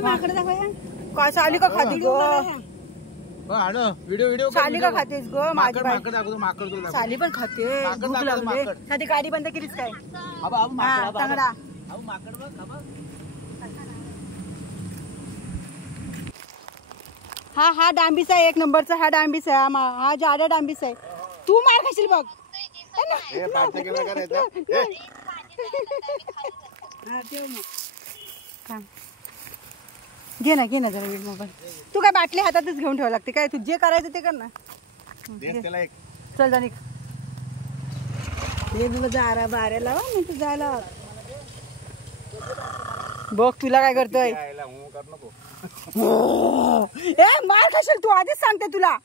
माकडं दाखव का साली का खाती गो व्हिडिओ साली का खातेस गो माझी बाई माकड साली पण खाते भूक लागली साठी गाडी बंद केलीस काय तंगडा हा डांबीस आहे एक नंबरचा हा डांबीस आहे हा जाडा डांबीस आहे तू मार खाशील बघ घे ना जरा वेळ मोबाईल तू काय बाटली हातातच घेऊन ठेवावं लागते काय तू जे करायचं ते कर ना चल जा जारा बाऱ्या लावा मी तू जायला बघ तुला काय करतोय ए मार खाशील तू आधीच सांगते तुला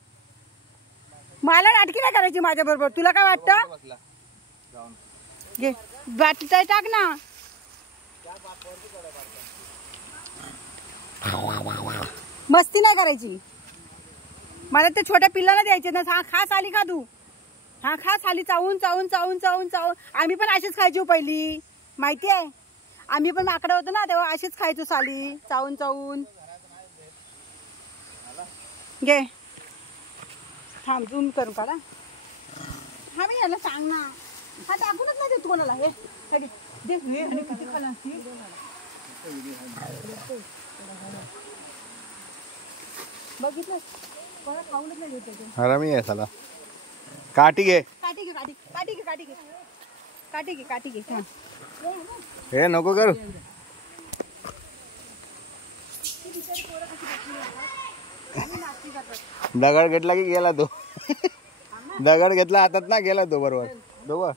मला नाटकी नाही करायची माझ्या बरोबर तुला काय वाटतं घे बाटली टाक ना मस्ती नाही करायची मला ते छोट्या पिल्लाला द्यायचे ना हा खा साली खा तू हा खा साली चावून आम्ही पण अशीच खायचो पहिली माहिती आहे आम्ही पण माकडं होतो ना तेव्हा अशीच खायचो साली चावून घे थांब झूम करून काढा हा मी याला सांग ना हा टाकूनच नाही देत कोणाला हे दे किती खाला बघितलं कोणा खाऊनच नाही देत हरामी आहे साला काठी घे हे नको करू दगड घेतला की गेला तो दगड घेतला हातात ना गेला तो बरोबर दोघं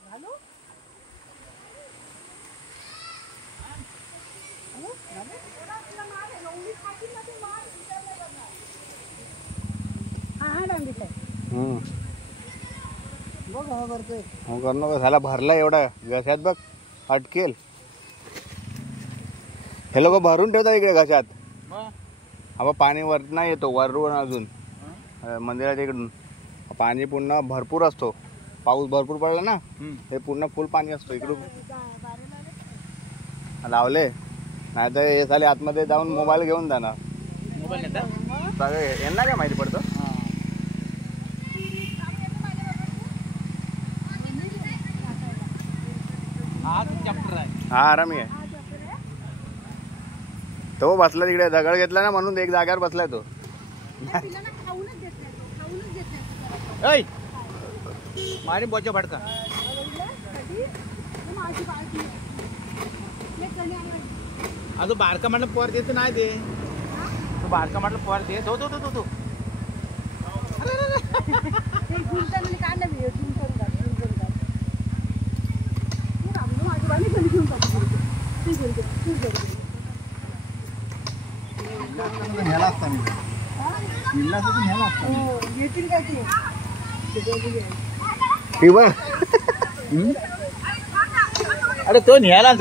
नको झाला भरला एवढा घशात बघ अटकेल हे लोक भरून ठेवतात इकडे घशात हा पाणी वर नाही येतो वरून अजून मंदिराच्या इकडून पाणी पूर्ण भरपूर असतो पाऊस भरपूर पडला ना हे पूर्ण फुल पाणी असतो इकडून लावले नाही तर हे साले आतमध्ये जाऊन मोबाईल घेऊन जाणार यांना काय माहिती पडतं हा आरामी आहे तो बसला तिकडे दगड घेतला ना म्हणून एक जागेवर बसलाय तो मारी बोचा भडका अजून बारका म्हटलं पोर देत नाही दे तू बारका म्हटलं पोर दे तो अरे तो न्यायला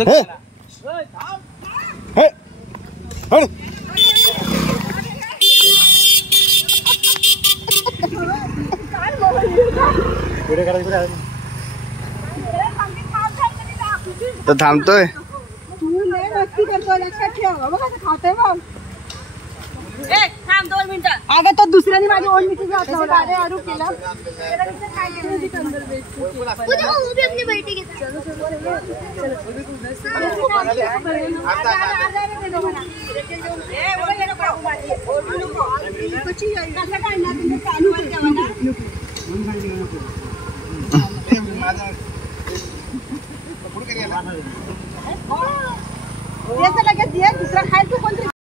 तो थांबतोय थांब 2 मिनिटं अगं तो दुसऱ्याने माझी ओढणीची आरोप केला लगेच दुसरा खायला तू कोणतरी